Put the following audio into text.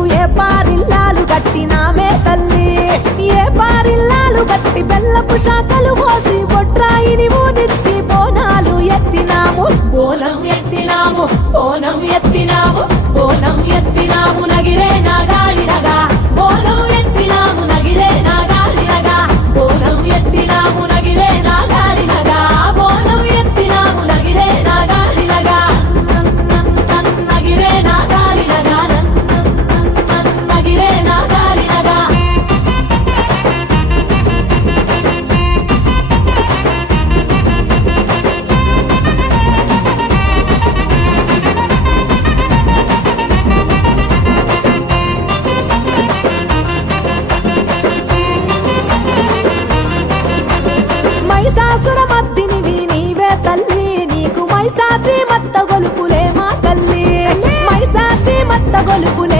నీకు ఏ పారిల్లాలు గట్టినామే తల్లి ఏ పారిల్లాలు గట్టి బెల్లపు శాఖలు పోసి బొట్రాయిని ఊదిచ్చి బోనాలు ఎత్తినాము బోనం ఎత్తినాము బోనం ఎత్తినాము బోనం ఎత్తినాము నగిరే నాగాలినగా బోనం ఎత్తినాము నగిరే నాగాలినగా బోనం ఎత్తినాము నగిరే నాగాలినగా బోనం ఎత్తినాము నగిరే నాగాలినగా నగిరే నాగాలినగా నగిరే నాగాలినగా మైసాసురమర్దినివి నీవే తల్లి నీకు మైసాచి మత్త గొలుపులే మా తల్లి మైసాచి మత్త గొలుపులే